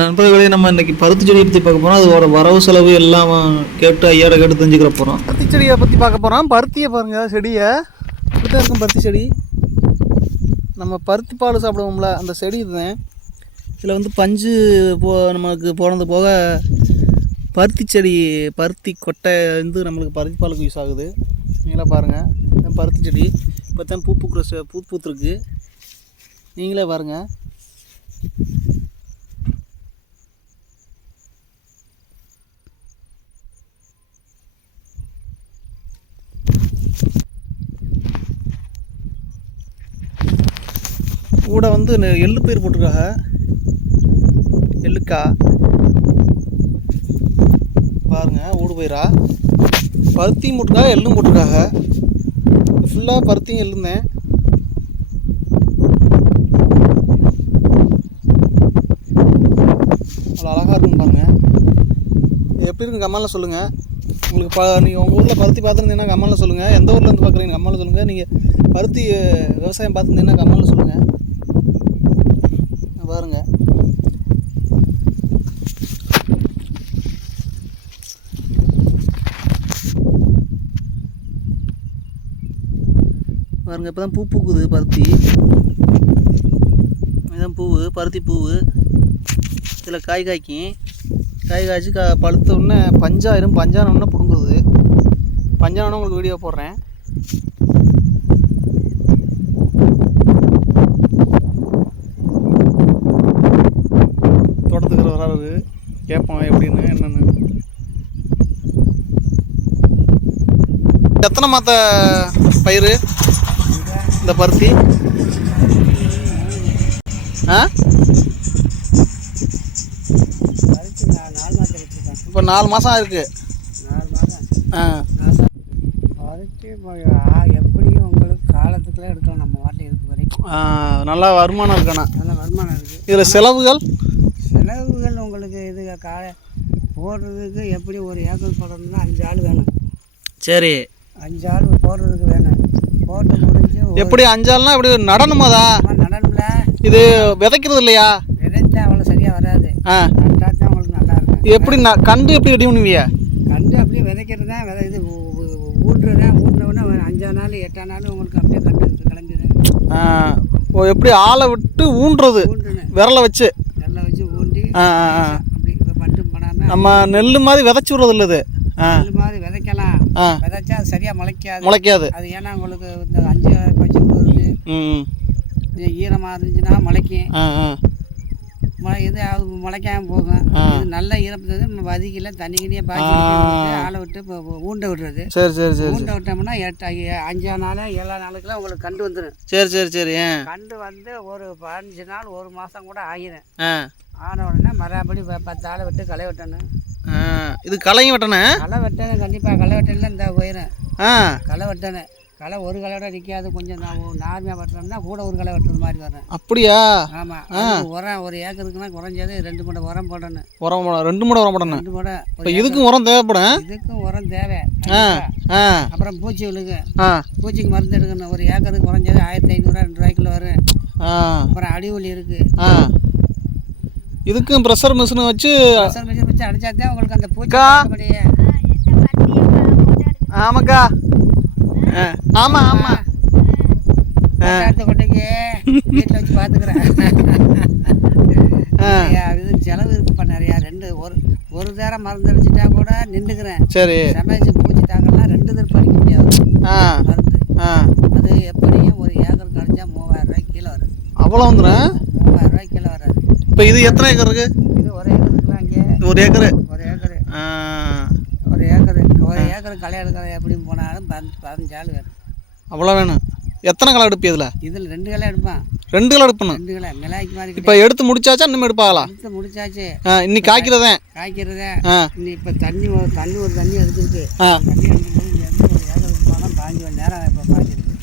நண்பர்களே, நம்ம இன்னைக்கு பருத்தி செடியை பற்றி பார்க்க போகிறோம். அதோட வரவு செலவு எல்லாம் கேட்டு ஐயாயிரம் கேட்டு தெரிஞ்சுக்கிற போகிறோம். பருத்தி செடியை பற்றி பார்க்க போகிறோம். பருத்தியை பாருங்கள், செடியை இப்படிதான் இருக்கும். பருத்தி செடி நம்ம பருத்தி பால் சாப்பிடுவோம்ல, அந்த செடி இதுதான். இதில் வந்து பஞ்சு நமக்கு போனது போக பருத்தி செடி, பருத்தி கொட்டை வந்து நம்மளுக்கு பருத்தி பாலுக்கு யூஸ் ஆகுது. நீங்களே பாருங்கள், பருத்தி செடி இப்போ தான் பூ பூத்துருக்கு. நீங்களே பாருங்கள். கூட வந்து எள்ளு பயிர் போட்டிருக்காங்க, எள்ளுக்கா பாருங்க, ஊடு பயிரா. பருத்தியும் போட்டிருக்காங்க, எள்ளும் போட்டிருக்காங்க. ஃபுல்லாக பருத்தியும் எள்ளுந்தேன். அவ்வளோ அழகாக இருக்குன்னு பாருங்கள். எப்படி இருக்குன்னு கமெண்ட்டில் சொல்லுங்கள். உங்களுக்கு நீங்கள் உங்கள் ஊரில் பருத்தி பார்த்துருந்தீங்கன்னா கமெண்ட்டில் சொல்லுங்கள். எந்த ஊரில் இருந்து பார்க்குறீங்க கமெண்ட்டில் சொல்லுங்கள். நீங்கள் பருத்தி விவசாயம் பார்த்துருந்தீங்கன்னா கமெண்ட்டில் சொல்லுங்கள். பாருங்க, பாருங்க, இப்போ தான் பூ பூக்குது பருத்தி. இதுதான் பூவு, பருத்தி பூவு. இதில் காய் காய்க்கும். காய் காய்ச்சி பழுத்த உடனே பஞ்சாயிரம், பஞ்சான உடனே பிடுங்குது. பஞ்சான உங்களுக்கு வீடியோ போடுறேன். தோட்டத்துக்கு வராது, கேட்போம் எப்படின்னு என்னென்னு. எத்தனை மாத பயிர் இந்த பருத்தி? இப்போ 4 மாதம் இருக்கு. எப்படியும் உங்களுக்கு காலத்துக்குள்ளே எடுக்கலாம். நம்ம வாட்டில் இருக்கு வரைக்கும் நல்லா வருமானம் இருக்குண்ணா. நல்ல வருமானம் இருக்குது. இதில் செலவுகள் உங்களுக்கு இது போடுறதுக்கு எப்படி ஒரு ஏக்கர் போடணும்னா 5 ஆள் வேணும். சரி, 5 ஆள் போடுறதுக்கு வேணும். போட்டு முடிஞ்சு எப்படி 5 ஆள்னா இப்படி நடணுமாதா? நடனும்ல. இது விதைக்கிறது இல்லையா? விதைச்சா அவ்வளோ சரியாக வராது. நட்டாதான் உங்களுக்கு நல்லா இருக்கும். எப்படி கண்டு எப்படி ரெடி பண்ணுவீங்க? கண்டு அப்படியே விதைக்கிறது தான். இது ஊன்றதான். ஊன்றவுடனே 5 நாள் 8 நாள் உங்களுக்கு அப்படியே கண்டு கிளம்பிடுது. எப்படி ஆளை விட்டு ஊன்றது? விரலை வச்சு ஊண்டி அப்படி பட்டு பண்ணாமல் நம்ம நெல் மாதிரி விதைச்சி விடுறது இல்லை. இது நெல் மாதிரி விதைக்கலாம். விதைச்சா அது சரியாக முளைக்காது. அது ஏன்னா உங்களுக்கு இந்த 5 பச்சை விடுறது ஈரமாக இருந்துச்சுன்னா முளைக்கும். இது முளைக்காம போகும். இது நல்ல ஈரப்பது வதிக்கல தண்ணிக்கிட்டே பாய்ச்சி ஆளை விட்டு இப்போ ஊண்ட விடுறது. சரி சரி சரி. ஊண்ட விட்டோம்னா 5 நாள் 7 நாளுக்குலாம் உங்களுக்கு கண்டு வந்துடும். சரி சரி சரி. கண்டு வந்து ஒரு 15 நாள் 1 மாதம் கூட ஆகிடும். ஆன உடனே மறுபடி 10 ஆளை விட்டு களை வெட்டணும். இது களையும் வெட்டணும். களை வெட்டணும் கண்டிப்பாக. களை வெட்டல இந்த போயிடும். களை வெட்டணும். களை ஒரு களையோட நிற்காது. கொஞ்சம் நார்மையாக வெட்டுறோம்னா கூட ஒரு களை வெட்டுறது மாதிரி வரும். அப்படியா? ஆமாம். உரம் ஒரு ஏக்கருக்குன்னா குறைஞ்சது 2 மூட்டை உரம் போடணும். 2 மூட்டை உரம் போடணும். 2 மூட்டை. இதுக்கும் உரம் தேவைப்படும். இதுக்கும் உரம் தேவை. அப்புறம் பூச்சி விழுகு. பூச்சிக்கு மருந்து எடுக்கணும். ஒரு ஏக்கருக்கு குறைஞ்சது 1500 2000 வரும். அப்புறம் அடிவலி இருக்கு. இதுக்கும் ப்ரெஷர் மிஷின் வச்சு அடிச்சாதான் உங்களுக்கு அந்த பூச்சி. ஆமாக்கா. ஆமாம் ஆமாம். கொட்டைக்கு வீட்டில் வச்சு பார்த்துக்கிறேன். இது செலவு இருக்குப்பா நிறையா. ஒரு நேரம் மருந்து அடிச்சுட்டா கூட நின்றுக்கிறேன். சரி. சமைச்சு பூச்சி தாக்கலாம் 2 தடவை அடிக்க முடியாது மருந்து. அது எப்படியும் ஒரு ஏக்கருக்கு அடிச்சா 3000 ரூபாய்க்கு கீழே வருது. அவ்வளோ வந்துடும். 3000 ரூபாய்க்கு கீழே வராது. இப்போ இது எத்தனை ஏக்கர் இருக்கு? இது ஒரு ஏக்கருக்குலாம் இங்கே ஒரு ஏக்கரு. ஒரு ஏக்கருக்கு களை எடுக்கிற எப்படி போனாலும் 15 ஆள் வேணும். அவ்வளோ வேணும். எத்தனை களை எடுப்பு இதில்? 2 களை எடுப்பான். 2 களை எடுப்பணும். 2 களை மிளாய்க்கு மாதிரி. இப்போ எடுத்து முடிச்சாச்சா? இன்னும் எடுப்பாங்களா? எடுத்து முடிச்சாச்சு. இன்னைக்கு காய்க்கிறதே. இன்னும் இப்போ தண்ணி எடுத்துருக்கு. தண்ணி எடுத்துட்டு ஒரு ஏக்கருக்கு போனால் 15 மணி நேரம் இப்போ பாய்ச்சிருக்கு.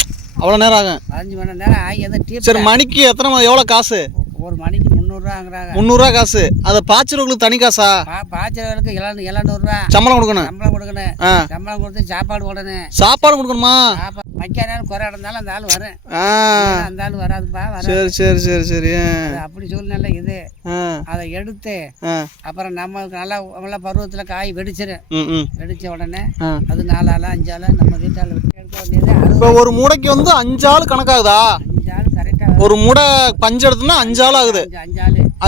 அவ்வளோ நேரம் ஆகும். 15 மணி நேரம் ஆகி. சரி, மணிக்கு எவ்வளோ காசு? ஒரு மணிக்கு 300 300ரூவாங்கிறாங்க. 300 காசு. அதை பாய்ச்சறவங்களுக்கு தனி காசா? பாய்ச்சறவங்களுக்கு 700 சம்பளம் கொடுக்கணும். சம்பளம் கொடுத்து சாப்பாடு போடணும். சாப்பாடு கொடுக்கணுமா? வைக்க நேரம் குறை இருந்தாலும் அந்த ஆள் வரும். அந்த ஆள் வராதுப்பா. சரி சரி சரி சரி. அப்படி சூழ்நிலை இது. அதை எடுத்து அப்புறம் நம்மளுக்கு நல்லா பருவத்தில் காய் வெடிச்ச உடனே அது 4 ஆள் 5 ஆள் நம்ம வீட்டால் விட்டு எடுக்க வேண்டியது. இப்போ ஒரு மூடைக்கு வந்து 5 ஆள் கணக்காகுதா? 5 ஆள் கரெக்டாக. ஒரு மூடை பஞ்சு எடுத்தோம்னா 5 ஆள் ஆகுது.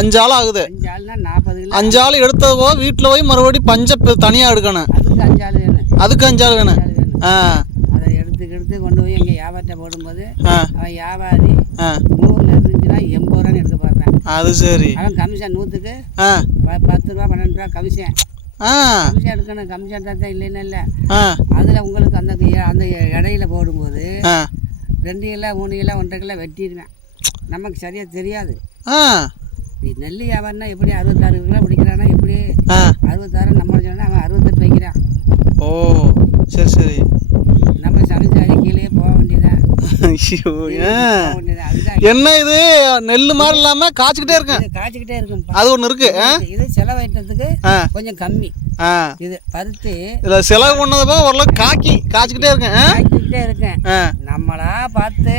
5 ஆள் ஆகுது. 5 ஆள்னா 40 கிலோ. 5 ஆள் எடுத்ததோ வீட்டில் போய் மறுபடியும் பஞ்சை தனியாக எடுக்கணும். அதுக்கு 5 ஆள் வேணும். அதுக்கு 5 ஆள் வேணும். அதை எடுத்து கொண்டு போய் எங்கள் வியாபாரத்தை போடும்போது அவன் வியாபாரி 100 இருந்துச்சுன்னா 80 ரூபான்னு எடுக்க பார்ப்பேன். அது சரி. அவன் கமிஷன் 100க்கு 10 ரூபா 12 ரூபா கமிஷன். கமிஷன் எடுக்கணும். கமிஷன் தான் இல்லைன்னு இல்லை. அதில் உங்களுக்கு அந்த இடையில போடும்போது 2 கிலோ 3 கிலோ 1.5 கிலோ வெட்டிடுவேன். நமக்கு சரியாக தெரியாது. நெல் வியாபாரம்னா எப்படி 66 கிலோ பிடிக்கிறான்னா எப்படி 66 நம்ம சொன்னால் அவன் 68 வைக்கிறான். ஓ சரி சரி. நம்ம சமைச்சாலே கீழே போக வேண்டியதான். என்ன இது நெல் மாதிரி இல்லாம காய்ச்சிக்கிட்டே இருக்கும். அது ஒண்ணு இருக்கு. இது செலவாயிட்டதுக்கு கொஞ்சம் கம்மி. இது பருத்தி இதுல செலவு பண்ணதப்போ ஓரளவுக்கு காய்ச்சிக்கிட்டே இருக்கேன். நம்மளா பார்த்து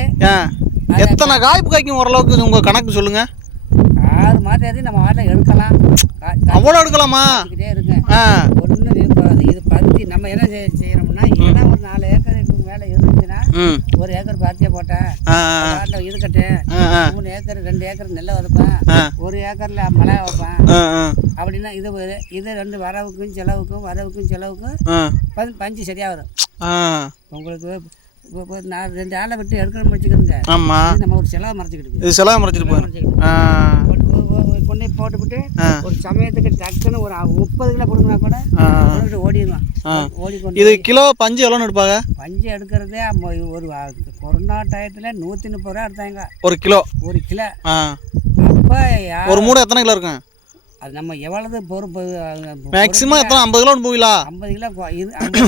எத்தனை காய்ப்பு காய்க்கும் ஓரளவுக்கு உங்க கணக்கு சொல்லுங்க. 6 மாதம் நம்ம ஆட்டை எடுக்கலாம். அவ்வளோ எடுக்கலாமா? இருக்கேன். ஒன்றும் இது பருத்தி நம்ம என்ன செய்யணும்னா ஏன்னா ஒரு 4 ஏக்கர் மேலே இருந்துச்சுன்னா 1 ஏக்கர் பருத்தியை போட்டேன். ஆட்டில் இருக்கட்டேன். 3 ஏக்கர் 2 ஏக்கர் நெல்லை வைப்பேன். 1 ஏக்கர்ல மழை வைப்பேன். அப்படின்னா இது 2 வரவுக்கும் செலவுக்கும் பஞ்சு சரியா வரும். உங்களுக்கு நான் 2 ஆளை விட்டு எடுக்கணும்னு வச்சுக்கிறோங்க. நம்ம ஒரு செலவை மறைச்சிக்கிட்டு கொண்டு போட்டுவிட்டு ஒரு சமயத்துக்கு டக்குன்னு ஒரு 30 கிலோ கொடுங்கன்னா கூட ஓடிடுவான். ஓடிக்கொண்டு இது கிலோ பஞ்சு எவ்வளோன்னு எடுப்பாங்க? பஞ்சு எடுக்கிறதே ஒரு கொரோனா டயத்தில் 130 ரூபா எடுத்தாங்க ஒரு கிலோ. அப்போ ஒரு மூடை எத்தனை கிலோ இருக்கும்? அது நம்ம எவ்வளவு பொறுப்பு மேக்ஸிமம் எத்தனை 50 கிலோ போகலா? 50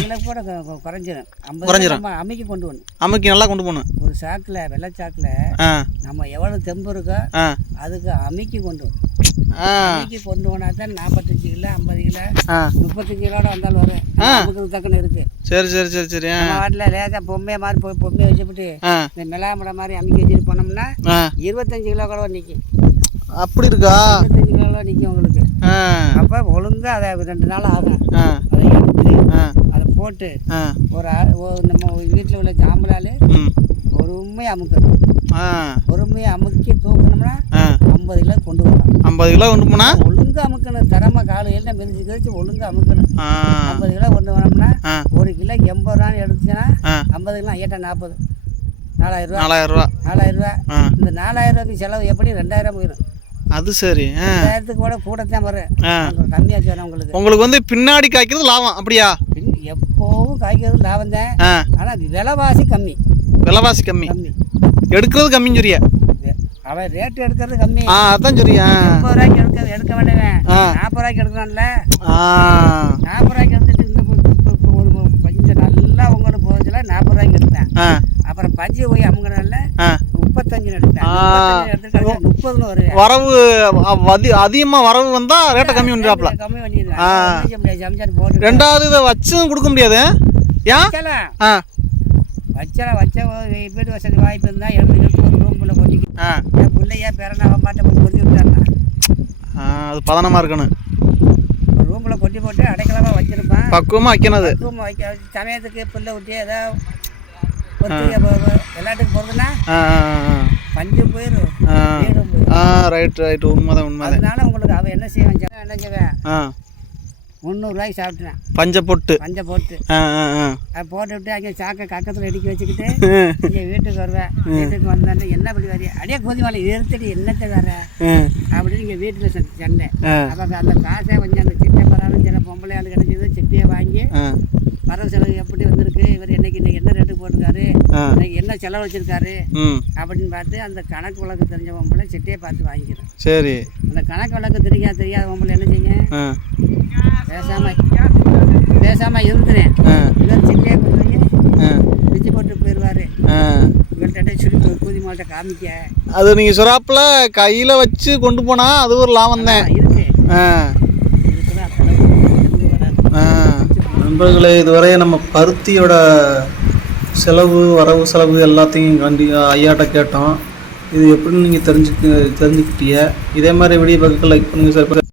கிலோ கூட குறைஞ்சிடும். 50 கிலோ அமைக்கி கொண்டு போகணும். அமைக்கி நல்லா கொண்டு போகணும். ஒரு சாக்கில் வெள்ளை சாக்கில் நம்ம எவ்வளவு தெம்பு இருக்கோ அதுக்கு அமைக்கி கொண்டு போகணும். அமைக்கி கொண்டு போனா தான் 45 கிலோ 50 கிலோ 35 கிலோட வந்தாலும் வரும். நமக்கு தக்கன்னு இருக்கு. சரி சரி சரி சரி. வாட்டில் லேசாக பொம்மையை மாதிரி பொம்மையை வச்சுக்கிட்டு இந்த மிளாமடை மாதிரி அமைக்கி வச்சுட்டு போனோம்னா 25 கிலோ கூட நிற்கும். அப்படி இருக்கா? 25 கிலோ நிற்கும் உங்களுக்கு. அப்போ ஒழுங்காக அதை 2 நாள் ஆகும். அதை எடுத்து அதை போட்டு நம்ம வீட்டில் உள்ள சாம்பலால் பொறுமையாக அமுக்கணும். பொறுமையாக அமுக்கி தூக்கணும்னா 50 கிலோ கொண்டு போகலாம். 50 கிலோ கொண்டு போனால் ஒழுங்காக அமுக்கணும். தரமாக காலையில் மிதிச்சு ஒழுங்காக அமுக்கணும். 50 கிலோ கொண்டு போனோம்னா 1 கிலோ 80 ரூபான்னு எடுத்துச்சுன்னா 50 கிலோ 8 40 4000 ரூபா. இந்த 4000 ரூபாய்க்கு செலவு எப்படி 2000 போயிடும். அது சரி. 2000 கூடத்தான் வரும். கம்மியாச்சு வரும் உங்களுக்கு. உங்களுக்கு வந்து பின்னாடி காய்க்கிறது லாபம் அப்படியா? எப்போவும் காய்க்கிறது லாபம் தான். ஆனால் விலைவாசி கம்மி. எடுக்கிறது கம்மின்னு சொல்லியா? அவன் ரேட்டு எடுக்கிறது கம்மி. அதான் சரியா? 30 ரூபாய்க்கு எடுக்க வேண்டியவன் 40 ரூபாய்க்கு எடுக்கலாம்ல. 40 ரூபாய்க்கு எடுத்துட்டு ஒரு கொஞ்சம் நல்லா உங்களுக்கு போச்சுல 40 ரூபாய்க்கு எடுத்தேன். அப்புறம் பஞ்சு போய் அமுங்கனால 35 எடுத்தேன். 30 வருவேன். வரவு அதிகமா வரவு வந்தா ரேட்டை கம்மி பண்ணிடுறாப்ல. கம்மி பண்ணிடுவேன். போட்டு ரெண்டாவது இதை வச்சும் கொடுக்க முடியாது. ஏன் வச்ச வீட்டு வசதி வாய்ப்பு இருந்தால் எடுத்து ஒரு ரூம்குள்ளே கொட்டிக்கிட்டு பிள்ளையா பேரனா மாட்டை கொட்டி விட்டாருன்னா அது பதனமாக இருக்கணும். ரூமில் கொட்டி போட்டு அடைக்கலமாக வச்சிருப்பேன். பக்குவமாக வைக்கணும். பக்குவமாக வைக்க சமயத்துக்கு பிள்ளை விட்டு ஏதாவது எல்லாத்துக்கும் போகிறதுன்னா பஞ்சு போயிடும். ரைட் உண்மைதான். அதனால உங்களுக்கு அவன் என்ன செய்வேன் 300 ரூபாய்க்கு சாப்பிட்டேன். பஞ்சை போட்டு அதை போட்டுவிட்டு அங்கே சாக்கை கக்கத்தில் இடிக்க வச்சுக்கிட்டு இங்கே வீட்டுக்கு வருவேன். வீட்டுக்கு வந்தேன்னா என்ன பண்ணி வரையா அடியே கோதி மலை எடுத்துட்டு என்னத்தை வர அப்படின்னு இங்கே வீட்டில் சண்டை. அப்போ அந்த காசை கொஞ்சம் அந்த சிட்டை பராலும் சில பொம்பளை ஆள் கிடைச்சது சிட்டையை வாங்கி வரவு செலவு எப்படி வந்திருக்கு, இவர் இன்னைக்கு என்ன ரேட்டுக்கு போட்டிருக்காரு, இன்னைக்கு என்ன செலவு வச்சிருக்காரு அப்படின்னு பார்த்து அந்த கணக்கு வழக்கு தெரிஞ்ச பொம்பளை சிட்டையை பார்த்து வாங்கிக்கிறேன். சரி. அந்த கணக்கு வழக்கு தெரியாத பொம்பளை என்ன செய்ய பேசாம இருந்துறேன். இவர் சிட்டையை கொண்டு போய் பிச்சு போட்டு போயிடுவாரு. இவர்கிட்ட சொல்லி பூதி மாவட்ட காமிக்க அது நீங்கள் சொராப்பில் கையில் வச்சு கொண்டு போனால் அது ஒரு லாபம் தான். இருக்கு ஆ இருக்குன்னா அந்த நண்பர்களே, இதுவரை நம்ம பருத்தியோட செலவு வரவு செலவு எல்லாத்தையும் ஐயாட்ட கேட்டோம். இது எப்படின்னு நீங்கள் தெரிஞ்சுக்கிட்டீங்க. இதே மாதிரி வீடியோ பார்க்க லைக் பண்ணுங்கள் சார்.